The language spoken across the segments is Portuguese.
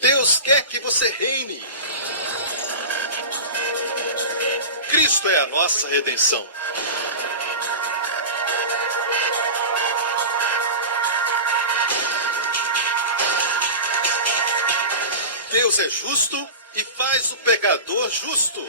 Deus quer que você reine. Cristo é a nossa redenção. Deus é justo e faz o pecador justo.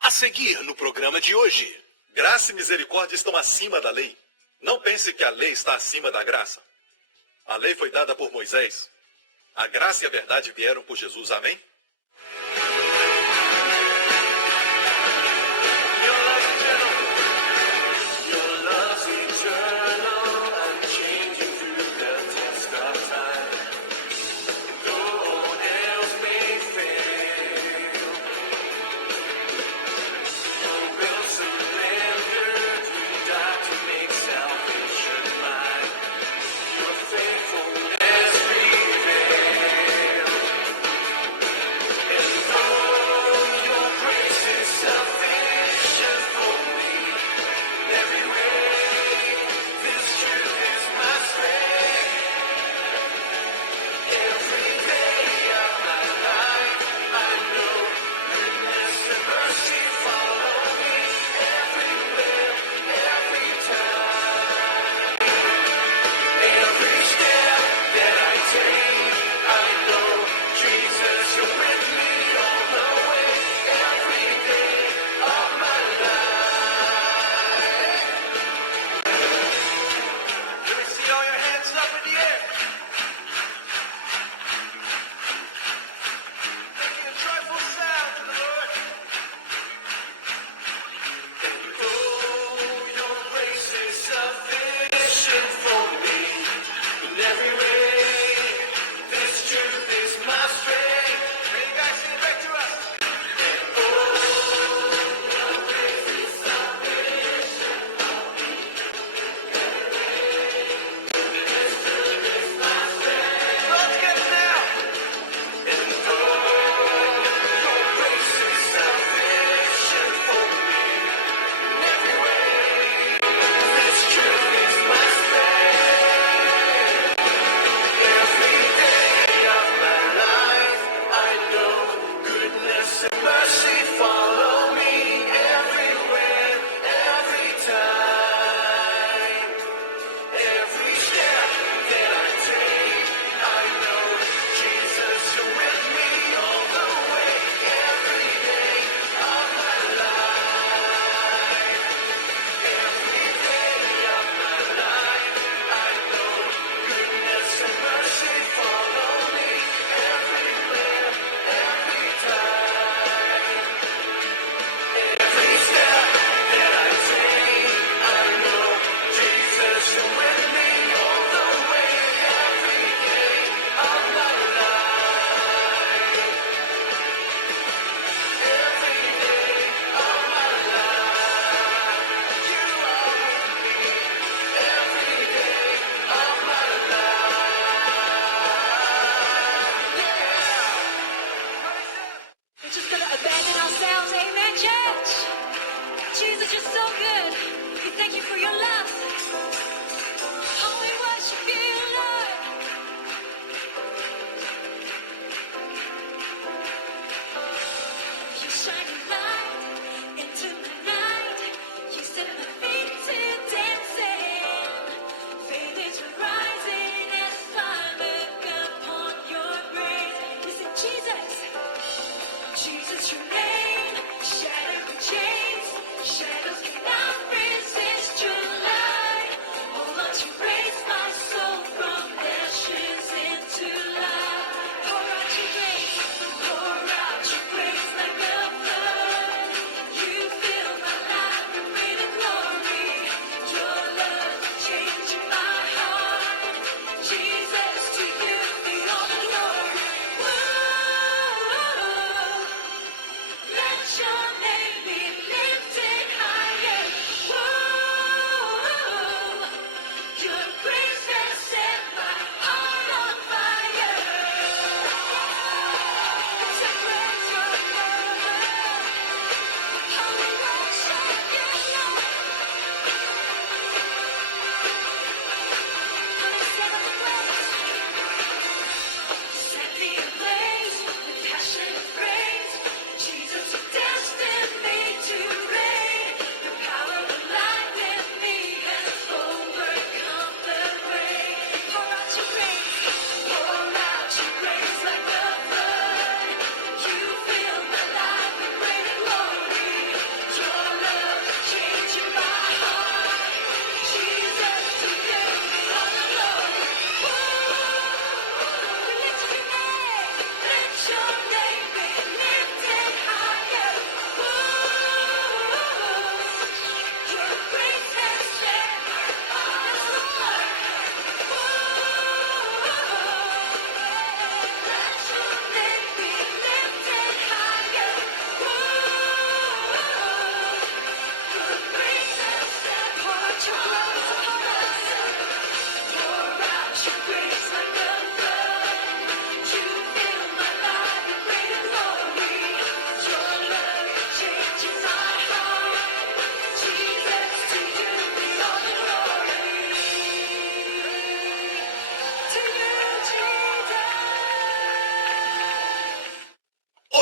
A seguir no programa de hoje. Graça e misericórdia estão acima da lei. Não pense que a lei está acima da graça. A lei foi dada por Moisés. A graça e a verdade vieram por Jesus. Amém?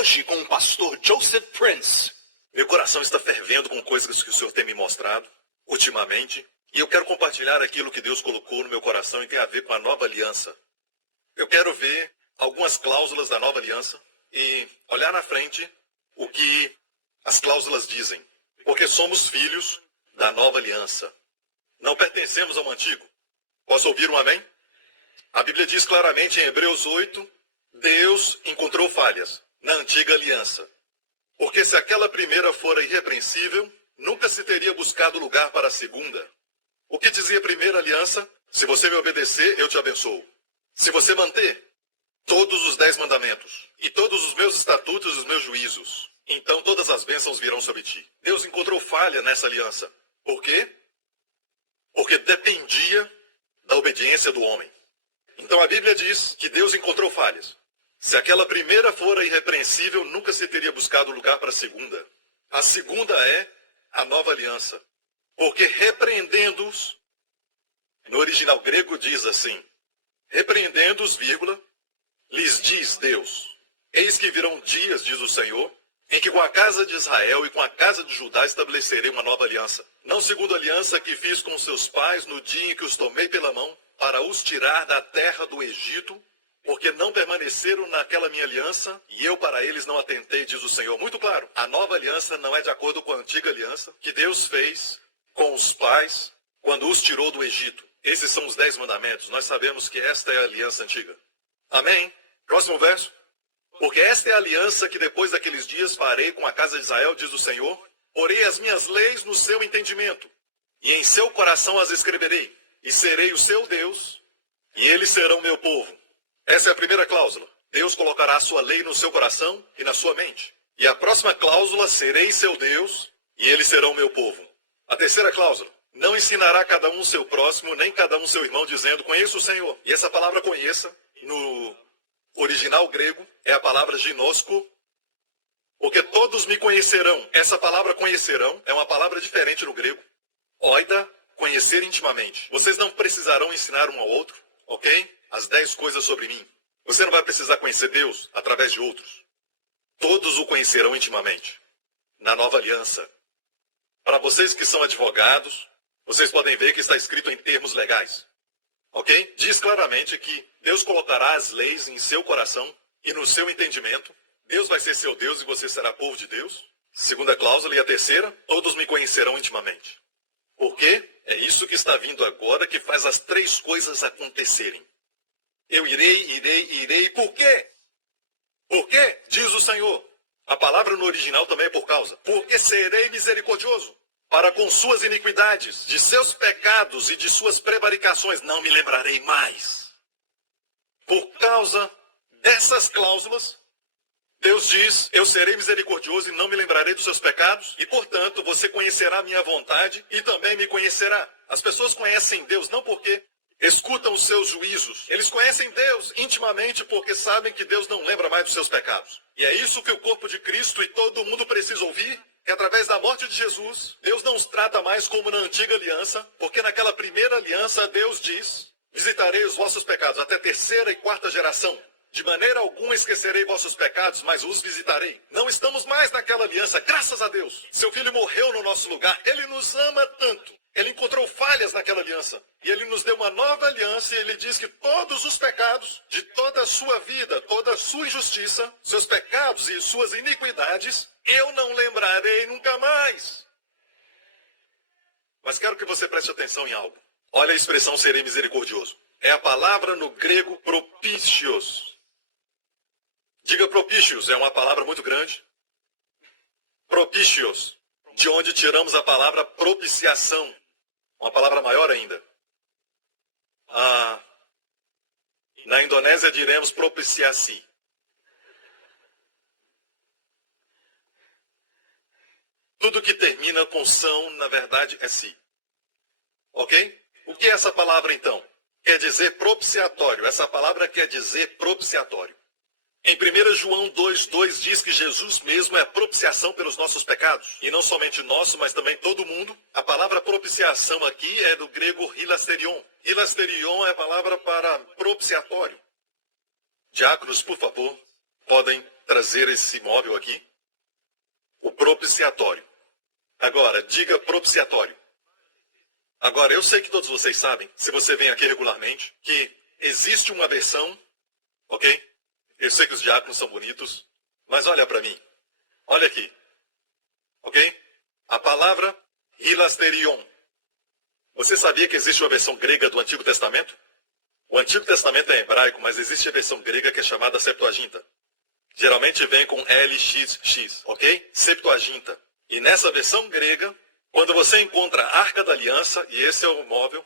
Hoje com o pastor Joseph Prince. Meu coração está fervendo com coisas que o Senhor tem me mostrado ultimamente. E eu quero compartilhar aquilo que Deus colocou no meu coração e tem a ver com a nova aliança. Eu quero ver algumas cláusulas da nova aliança e olhar na frente o que as cláusulas dizem. Porque somos filhos da nova aliança. Não pertencemos ao antigo. Posso ouvir um amém? A Bíblia diz claramente em Hebreus 8, Deus encontrou falhas na antiga aliança. Porque se aquela primeira fora irrepreensível, nunca se teria buscado lugar para a segunda. O que dizia a primeira aliança? Se você me obedecer, eu te abençoo. Se você manter todos os 10 mandamentos e todos os meus estatutos e os meus juízos, então todas as bênçãos virão sobre ti. Deus encontrou falha nessa aliança. Por quê? Porque dependia da obediência do homem. Então a Bíblia diz que Deus encontrou falhas. Se aquela primeira fora irrepreensível, nunca se teria buscado lugar para a segunda. A segunda é a nova aliança. Porque repreendendo-os, no original grego diz assim, repreendendo-os, vírgula, lhes diz Deus, eis que virão dias, diz o Senhor, em que com a casa de Israel e com a casa de Judá estabelecerei uma nova aliança. Não segundo a aliança que fiz com seus pais no dia em que os tomei pela mão, para os tirar da terra do Egito, porque não permaneceram naquela minha aliança, e eu para eles não atentei, diz o Senhor. Muito claro, a nova aliança não é de acordo com a antiga aliança, que Deus fez com os pais, quando os tirou do Egito. Esses são os 10 mandamentos. Nós sabemos que esta é a aliança antiga. Amém? Próximo verso. Porque esta é a aliança que depois daqueles dias farei com a casa de Israel, diz o Senhor. Porei as minhas leis no seu entendimento, e em seu coração as escreverei, e serei o seu Deus, e eles serão meu povo. Essa é a primeira cláusula. Deus colocará a sua lei no seu coração e na sua mente. E a próxima cláusula, serei seu Deus, e eles serão meu povo. A terceira cláusula, não ensinará cada um seu próximo, nem cada um seu irmão, dizendo, conheço o Senhor. E essa palavra conheça, no original grego, é a palavra ginosco, porque todos me conhecerão. Essa palavra conhecerão é uma palavra diferente no grego. Oida, conhecer intimamente. Vocês não precisarão ensinar um ao outro, ok? As 10 coisas sobre mim. Você não vai precisar conhecer Deus através de outros. Todos o conhecerão intimamente. Na nova aliança. Para vocês que são advogados, vocês podem ver que está escrito em termos legais. Ok? Diz claramente que Deus colocará as leis em seu coração e no seu entendimento. Deus vai ser seu Deus e você será povo de Deus. Segunda cláusula. E a terceira, todos me conhecerão intimamente. Por quê? É isso que está vindo agora que faz as 3 coisas acontecerem. Eu irei. Por quê? Por quê? Diz o Senhor. A palavra no original também é por causa. Porque serei misericordioso para com suas iniquidades, de seus pecados e de suas prevaricações não me lembrarei mais. Por causa dessas cláusulas, Deus diz, eu serei misericordioso e não me lembrarei dos seus pecados, e portanto você conhecerá a minha vontade e também me conhecerá. As pessoas conhecem Deus não porque escutam os seus juízos. Eles conhecem Deus intimamente porque sabem que Deus não lembra mais dos seus pecados. E é isso que o corpo de Cristo e todo mundo precisa ouvir, que através da morte de Jesus, Deus não os trata mais como na antiga aliança, porque naquela primeira aliança Deus diz, visitarei os vossos pecados até 3ª e 4ª geração. De maneira alguma esquecerei vossos pecados, mas os visitarei. Não estamos mais naquela aliança, graças a Deus. Seu filho morreu no nosso lugar, ele nos ama tanto. Ele encontrou falhas naquela aliança. E ele nos deu uma nova aliança e ele diz que todos os pecados de toda a sua vida, toda a sua injustiça, seus pecados e suas iniquidades, eu não lembrarei nunca mais. Mas quero que você preste atenção em algo. Olha a expressão serei misericordioso. É a palavra no grego propícios. Diga propícios, é uma palavra muito grande. Propícios, de onde tiramos a palavra propiciação, uma palavra maior ainda. Na Indonésia diremos propiciasi. Tudo que termina com são, na verdade, é si. Ok? O que é essa palavra, então? Quer dizer propiciatório. Essa palavra quer dizer propiciatório. Em 1 João 2,2 diz que Jesus mesmo é a propiciação pelos nossos pecados. E não somente nosso, mas também todo mundo. A palavra propiciação aqui é do grego hilasterion. Hilasterion é a palavra para propiciatório. Diáconos, por favor, podem trazer esse móvel aqui. O propiciatório. Agora, diga propiciatório. Agora, eu sei que todos vocês sabem, se você vem aqui regularmente, que existe uma versão, ok? Eu sei que os diáconos são bonitos, mas olha para mim. Olha aqui. Ok? A palavra hilasterion. Você sabia que existe uma versão grega do Antigo Testamento? O Antigo Testamento é hebraico, mas existe a versão grega que é chamada Septuaginta. Geralmente vem com LXX, ok? Septuaginta. E nessa versão grega, quando você encontra a Arca da Aliança, e esse é o móvel,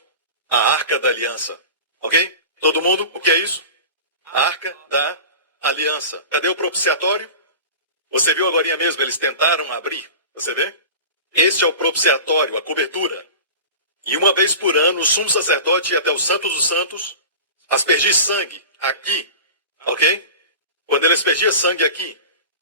a Arca da Aliança. Ok? Todo mundo, o que é isso? A Arca da Aliança. Cadê o propiciatório? Você viu agora mesmo, eles tentaram abrir. Você vê? Este é o propiciatório, a cobertura. E uma vez por ano, o sumo sacerdote ia até o Santo dos Santos, aspergir sangue aqui. Ok? Quando ele aspergia sangue aqui,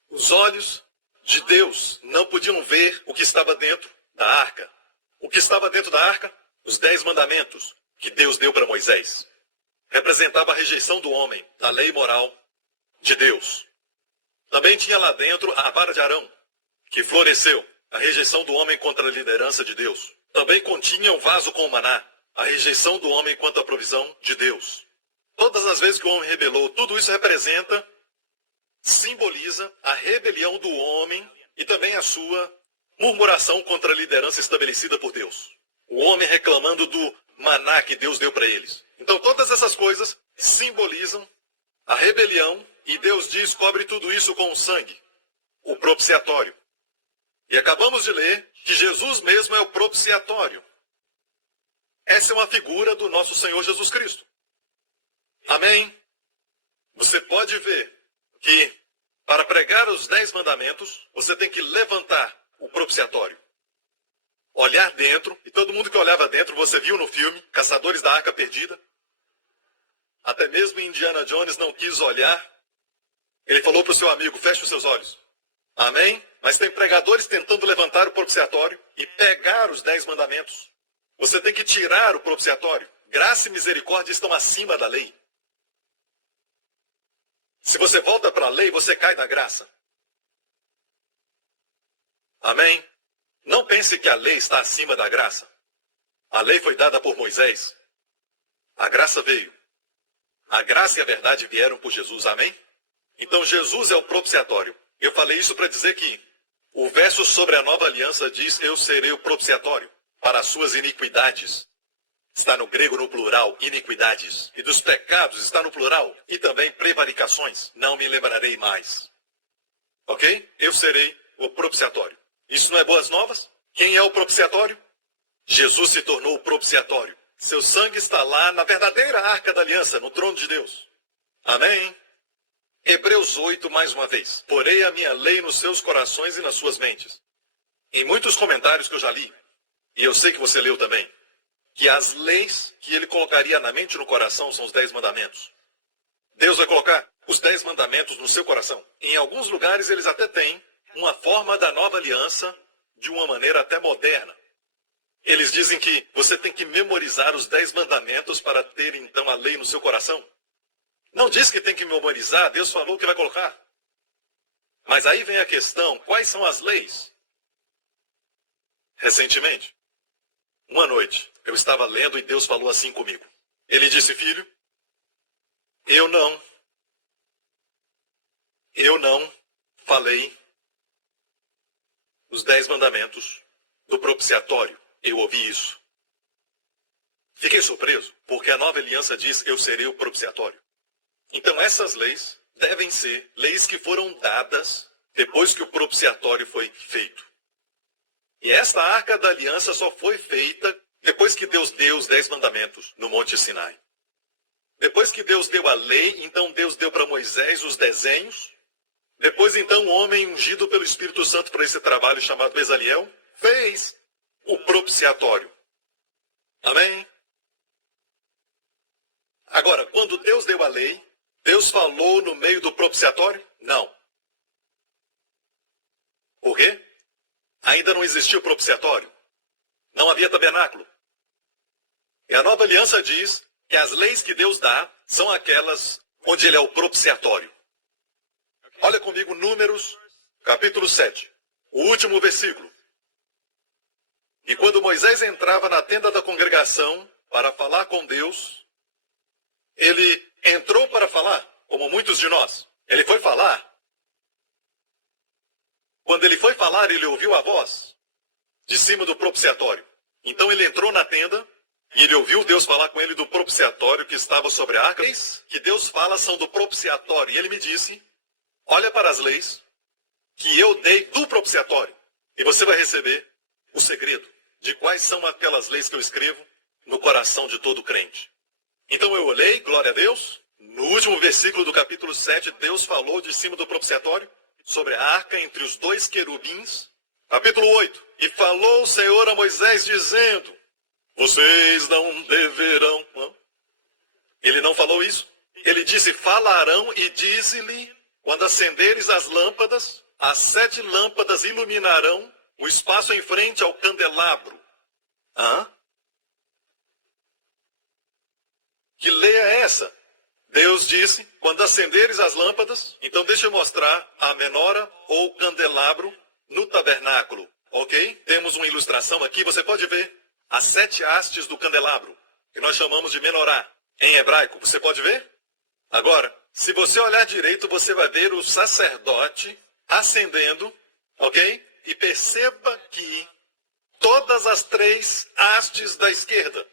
os olhos de Deus não podiam ver o que estava dentro da arca. O que estava dentro da arca? Os 10 mandamentos que Deus deu para Moisés. Representava a rejeição do homem, da lei moral de Deus. Também tinha lá dentro a vara de Arão, que floresceu, a rejeição do homem contra a liderança de Deus. Também continha um vaso com o maná, a rejeição do homem quanto à provisão de Deus. Todas as vezes que o homem rebelou, tudo isso representa, simboliza a rebelião do homem e também a sua murmuração contra a liderança estabelecida por Deus. O homem reclamando do maná que Deus deu para eles. Então todas essas coisas simbolizam a rebelião e Deus diz, cobre tudo isso com o sangue, o propiciatório. E acabamos de ler que Jesus mesmo é o propiciatório. Essa é uma figura do nosso Senhor Jesus Cristo. Amém? Você pode ver que para pregar os 10 mandamentos, você tem que levantar o propiciatório. Olhar dentro, e todo mundo que olhava dentro, você viu no filme, Caçadores da Arca Perdida. Até mesmo Indiana Jones não quis olhar. Ele falou para o seu amigo, feche os seus olhos. Amém? Mas tem pregadores tentando levantar o propiciatório e pegar os 10 mandamentos. Você tem que tirar o propiciatório. Graça e misericórdia estão acima da lei. Se você volta para a lei, você cai da graça. Amém? Não pense que a lei está acima da graça. A lei foi dada por Moisés. A graça veio. A graça e a verdade vieram por Jesus. Amém? Então Jesus é o propiciatório. Eu falei isso para dizer que o verso sobre a nova aliança diz, eu serei o propiciatório para as suas iniquidades. Está no grego no plural, iniquidades. E dos pecados está no plural. E também prevaricações. Não me lembrarei mais. Ok? Eu serei o propiciatório. Isso não é boas novas? Quem é o propiciatório? Jesus se tornou o propiciatório. Seu sangue está lá na verdadeira arca da aliança, no trono de Deus. Amém? Hebreus 8, mais uma vez. Porei a minha lei nos seus corações e nas suas mentes. Em muitos comentários que eu já li, e eu sei que você leu também, que as leis que ele colocaria na mente e no coração são os 10 mandamentos. Deus vai colocar os 10 mandamentos no seu coração. Em alguns lugares eles até têm uma forma da nova aliança de uma maneira até moderna. Eles dizem que você tem que memorizar os 10 mandamentos para ter então a lei no seu coração. Não diz que tem que memorizar, Deus falou que vai colocar. Mas aí vem a questão, quais são as leis? Recentemente, uma noite, eu estava lendo e Deus falou assim comigo. Ele disse, filho, eu não falei os 10 mandamentos do propiciatório. Eu ouvi isso. Fiquei surpreso, porque a nova aliança diz, eu serei o propiciatório. Então essas leis devem ser leis que foram dadas depois que o propiciatório foi feito. E esta arca da aliança só foi feita depois que Deus deu os 10 mandamentos no Monte Sinai. Depois que Deus deu a lei, então Deus deu para Moisés os desenhos. Depois, então, o homem ungido pelo Espírito Santo para esse trabalho chamado Bezaliel fez o propiciatório. Amém? Agora, quando Deus deu a lei, Deus falou no meio do propiciatório? Não. Por quê? Ainda não existia o propiciatório. Não havia tabernáculo. E a nova aliança diz que as leis que Deus dá são aquelas onde ele é o propiciatório. Olha comigo Números, capítulo 7, o último versículo. E quando Moisés entrava na tenda da congregação para falar com Deus, ele entrou para falar, como muitos de nós. Ele foi falar. Quando ele foi falar, ele ouviu a voz de cima do propiciatório. Então ele entrou na tenda e ele ouviu Deus falar com ele do propiciatório que estava sobre a arca. As leis que Deus fala são do propiciatório. E ele me disse, olha para as leis que eu dei do propiciatório. E você vai receber o segredo de quais são aquelas leis que eu escrevo no coração de todo crente. Então eu olhei, glória a Deus, no último versículo do capítulo 7, Deus falou de cima do propiciatório sobre a arca entre os 2 querubins. Capítulo 8. E falou o Senhor a Moisés dizendo, vocês não deverão... Não? Ele não falou isso. Ele disse, falarão e dize-lhe, quando acenderes as lâmpadas, as 7 lâmpadas iluminarão o espaço em frente ao candelabro. Hã? Que lei é essa? Deus disse, quando acenderes as lâmpadas, então deixa eu mostrar a menora ou candelabro no tabernáculo, ok? Temos uma ilustração aqui, você pode ver as 7 hastes do candelabro, que nós chamamos de menorá, em hebraico, você pode ver? Agora, se você olhar direito, você vai ver o sacerdote acendendo, ok? E perceba que todas as 3 hastes da esquerda,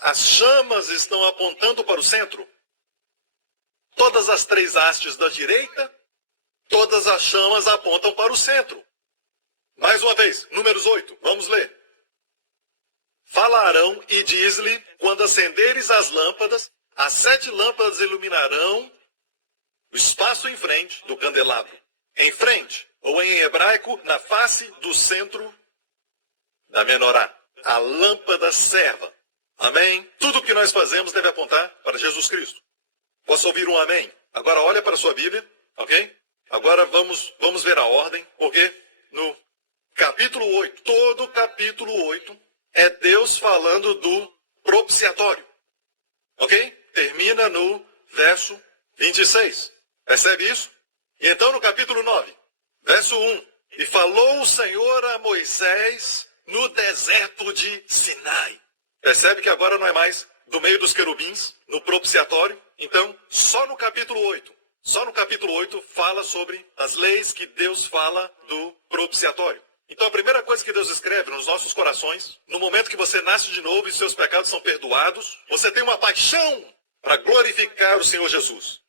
as chamas estão apontando para o centro. Todas as 3 hastes da direita, todas as chamas apontam para o centro. Mais uma vez, Números 8, vamos ler. Falarão e diz-lhe, quando acenderes as lâmpadas, as 7 lâmpadas iluminarão o espaço em frente do candelabro. Em frente, ou em hebraico, na face do centro da menorá. A lâmpada serva. Amém? Tudo o que nós fazemos deve apontar para Jesus Cristo. Posso ouvir um amém? Agora olha para a sua Bíblia, ok? Agora vamos ver a ordem, porque no capítulo 8, todo o capítulo 8 é Deus falando do propiciatório. Ok? Termina no verso 26. Percebe isso? E então no capítulo 9, verso 1. E falou o Senhor a Moisés no deserto de Sinai. Percebe que agora não é mais do meio dos querubins, no propiciatório. Então, só no capítulo 8 fala sobre as leis que Deus fala do propiciatório. Então, a primeira coisa que Deus escreve nos nossos corações, no momento que você nasce de novo e seus pecados são perdoados, você tem uma paixão para glorificar o Senhor Jesus.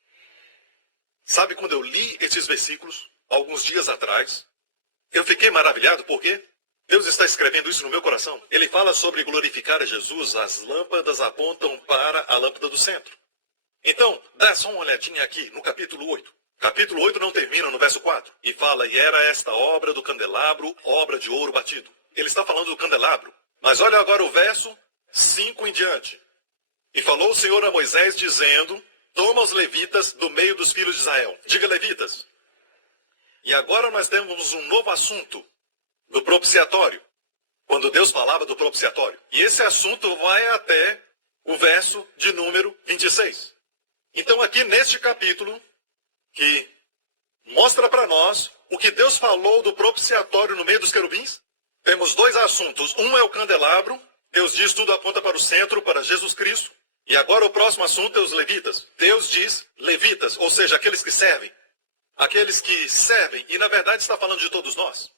Sabe, quando eu li esses versículos, alguns dias atrás, eu fiquei maravilhado porque Deus está escrevendo isso no meu coração. Ele fala sobre glorificar a Jesus, as lâmpadas apontam para a lâmpada do centro. Então, dá só uma olhadinha aqui no capítulo 8. Capítulo 8 não termina no verso 4. E fala, e era esta obra do candelabro, obra de ouro batido. Ele está falando do candelabro. Mas olha agora o verso 5 em diante. E falou o Senhor a Moisés, dizendo, toma os levitas do meio dos filhos de Israel. Diga levitas. E agora nós temos um novo assunto do propiciatório. Quando Deus falava do propiciatório. E esse assunto vai até o verso de número 26. Então aqui neste capítulo, que mostra para nós o que Deus falou do propiciatório no meio dos querubins, temos 2 assuntos. Um é o candelabro, Deus diz tudo aponta para o centro, para Jesus Cristo. E agora o próximo assunto é os levitas. Deus diz levitas, ou seja, aqueles que servem. Aqueles que servem, e na verdade está falando de todos nós.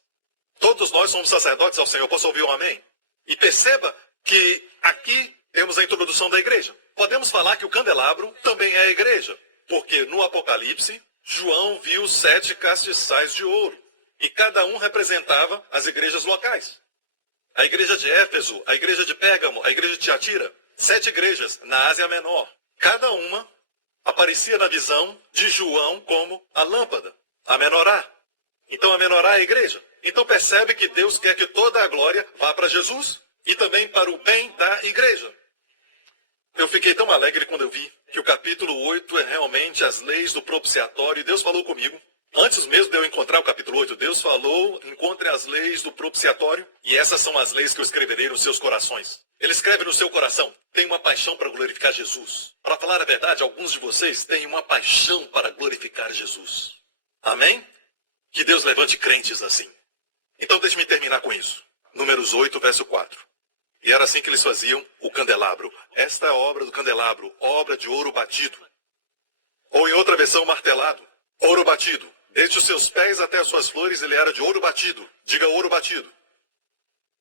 Todos nós somos sacerdotes ao Senhor, posso ouvir um amém? E perceba que aqui temos a introdução da igreja. Podemos falar que o candelabro também é a igreja. Porque no Apocalipse, João viu 7 castiçais de ouro. E cada um representava as igrejas locais. A igreja de Éfeso, a igreja de Pérgamo, a igreja de Tiatira. 7 igrejas na Ásia Menor. Cada uma aparecia na visão de João como a lâmpada, a menorá. Então a menorá é a igreja. Então percebe que Deus quer que toda a glória vá para Jesus e também para o bem da igreja. Eu fiquei tão alegre quando eu vi que o capítulo 8 é realmente as leis do propiciatório. E Deus falou comigo. Antes mesmo de eu encontrar o capítulo 8, Deus falou, encontre as leis do propiciatório. E essas são as leis que eu escreverei nos seus corações. Ele escreve no seu coração, tem uma paixão para glorificar Jesus. Para falar a verdade, alguns de vocês têm uma paixão para glorificar Jesus. Amém? Que Deus levante crentes assim. Então deixe-me terminar com isso. Números 8, verso 4. E era assim que eles faziam o candelabro. Esta é a obra do candelabro, obra de ouro batido. Ou em outra versão, martelado. Ouro batido. Desde os seus pés até as suas flores, ele era de ouro batido. Diga ouro batido.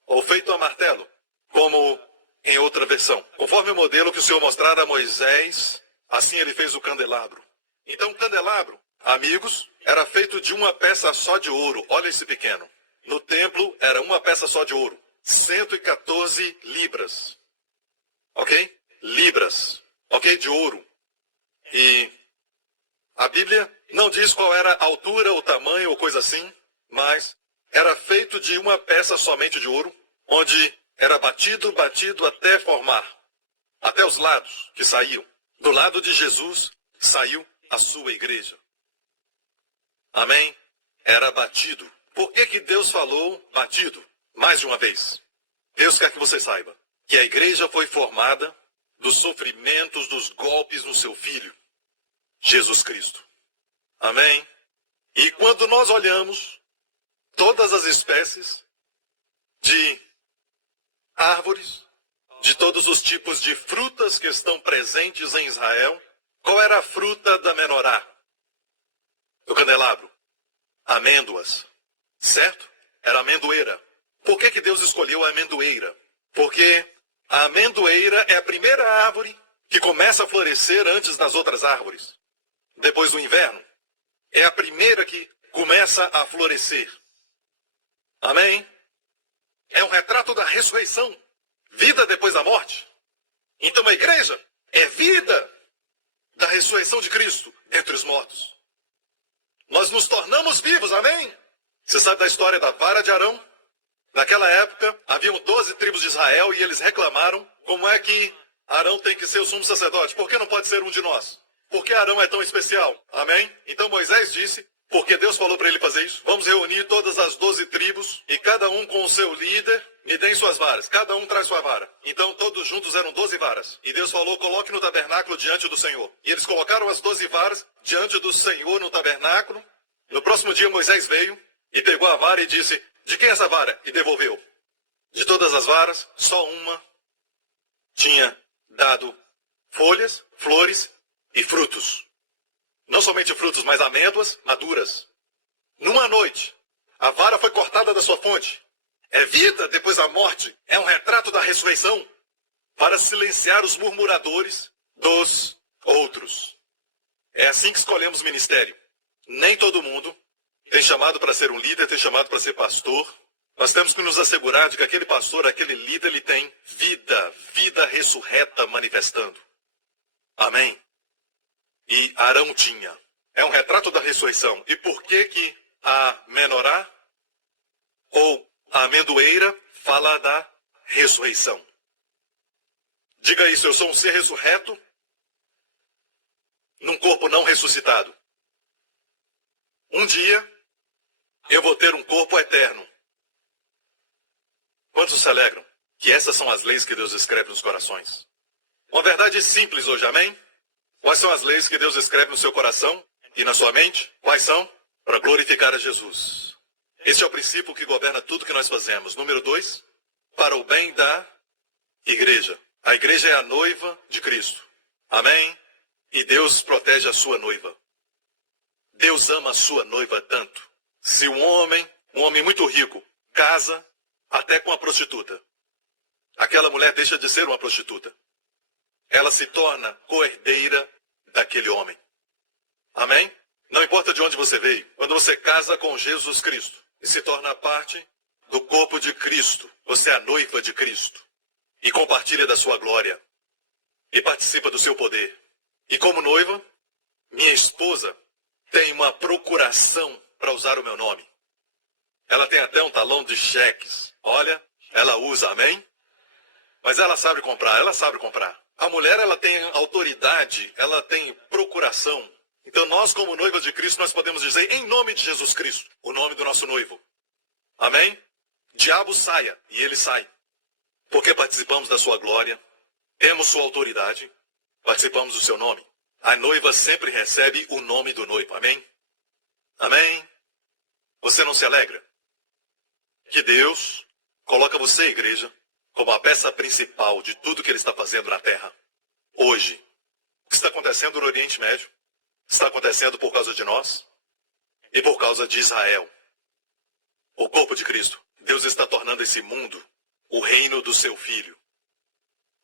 Ou feito a martelo, como em outra versão. Conforme o modelo que o Senhor mostrara a Moisés, assim ele fez o candelabro. Então o candelabro, amigos, era feito de uma peça só de ouro. Olha esse pequeno. No templo era uma peça só de ouro. 114 libras. Ok? Libras. Ok? De ouro. E a Bíblia não diz qual era a altura, o tamanho ou coisa assim, mas era feito de uma peça somente de ouro, onde era batido até formar. Até os lados que saíam. Do lado de Jesus saiu a sua igreja. Amém? Era batido. Por que Deus falou batido? Mais de uma vez. Deus quer que você saiba que a igreja foi formada dos sofrimentos, dos golpes no seu Filho, Jesus Cristo. Amém? E quando nós olhamos todas as espécies de árvores, de todos os tipos de frutas que estão presentes em Israel, qual era a fruta da menorá? Do candelabro? Amêndoas. Certo? Era amendoeira. Por que Deus escolheu a amendoeira? Porque a amendoeira é a primeira árvore que começa a florescer antes das outras árvores. Depois do inverno. É a primeira que começa a florescer. Amém? É um retrato da ressurreição. Vida depois da morte. Então a igreja é vida da ressurreição de Cristo entre os mortos. Nós nos tornamos vivos, amém? Você sabe da história da vara de Arão? Naquela época, haviam 12 tribos de Israel e eles reclamaram como é que Arão tem que ser o sumo sacerdote. Por que não pode ser um de nós? Por que Arão é tão especial? Amém? Então Moisés disse, porque Deus falou para ele fazer isso, vamos reunir todas as 12 tribos e cada um com o seu líder, me deem suas varas. Cada um traz sua vara. Então todos juntos eram 12 varas. E Deus falou, coloque no tabernáculo diante do Senhor. E eles colocaram as 12 varas diante do Senhor no tabernáculo. No próximo dia Moisés veio e pegou a vara e disse, de quem é essa vara? E devolveu. De todas as varas, só uma tinha dado folhas, flores e frutos. Não somente frutos, mas amêndoas maduras. Numa noite, a vara foi cortada da sua fonte. É vida depois da morte. É um retrato da ressurreição para silenciar os murmuradores dos outros. É assim que escolhemos o ministério. Nem todo mundo tem chamado para ser um líder, tem chamado para ser pastor. Nós temos que nos assegurar de que aquele pastor, aquele líder, ele tem vida ressurreta manifestando. Amém? E Arão tinha. É um retrato da ressurreição. E por que a menorá ou a amendoeira fala da ressurreição? Diga isso, eu sou um ser ressurreto num corpo não ressuscitado. Um dia eu vou ter um corpo eterno. Quantos se alegram que essas são as leis que Deus escreve nos corações? Uma verdade simples hoje, amém? Quais são as leis que Deus escreve no seu coração e na sua mente? Quais são? Para glorificar a Jesus. Este é o princípio que governa tudo que nós fazemos. Número 2, para o bem da igreja. A igreja é a noiva de Cristo. Amém? E Deus protege a sua noiva. Deus ama a sua noiva tanto. Se um homem muito rico, casa até com a prostituta, aquela mulher deixa de ser uma prostituta. Ela se torna coerdeira daquele homem. Amém? Não importa de onde você veio, quando você casa com Jesus Cristo e se torna parte do corpo de Cristo, você é a noiva de Cristo e compartilha da sua glória e participa do seu poder. E como noiva, minha esposa tem uma procuração para usar o meu nome. Ela tem até um talão de cheques. Olha, ela usa, amém? Mas ela sabe comprar, ela sabe comprar. A mulher, ela tem autoridade, ela tem procuração. Então nós, como noivas de Cristo, nós podemos dizer, em nome de Jesus Cristo, o nome do nosso noivo. Amém? Diabo saia, e ele sai. Porque participamos da sua glória, temos sua autoridade, participamos do seu nome. A noiva sempre recebe o nome do noivo, amém? Amém? Você não se alegra? Que Deus coloca você, igreja, como a peça principal de tudo que Ele está fazendo na terra. Hoje, o que está acontecendo no Oriente Médio está acontecendo por causa de nós e por causa de Israel. O corpo de Cristo. Deus está tornando esse mundo o reino do seu Filho.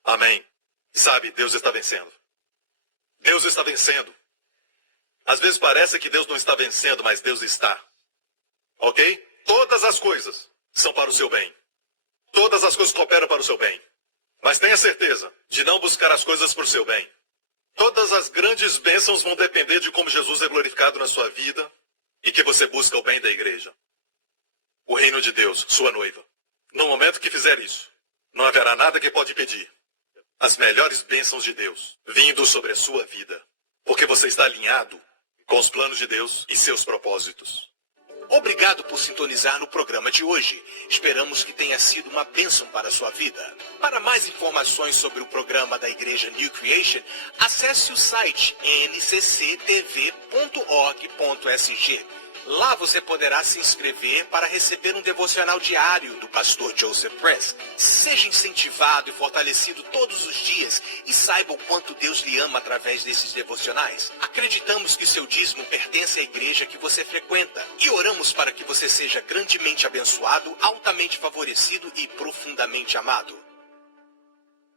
Amém. Sabe, Deus está vencendo. Deus está vencendo. Às vezes parece que Deus não está vencendo, mas Deus está. Ok? Todas as coisas são para o seu bem. Todas as coisas cooperam para o seu bem. Mas tenha certeza de não buscar as coisas para o seu bem. Todas as grandes bênçãos vão depender de como Jesus é glorificado na sua vida e que você busca o bem da igreja. O reino de Deus, sua noiva. No momento que fizer isso, não haverá nada que pode impedir as melhores bênçãos de Deus vindo sobre a sua vida. Porque você está alinhado com os planos de Deus e seus propósitos. Obrigado por sintonizar no programa de hoje. Esperamos que tenha sido uma bênção para a sua vida. Para mais informações sobre o programa da Igreja New Creation, acesse o site ncctv.org.sg. Lá você poderá se inscrever para receber um devocional diário do pastor Joseph Press. Seja incentivado e fortalecido todos os dias e saiba o quanto Deus lhe ama através desses devocionais. Acreditamos que seu dízimo pertence à igreja que você frequenta e oramos para que você seja grandemente abençoado, altamente favorecido e profundamente amado.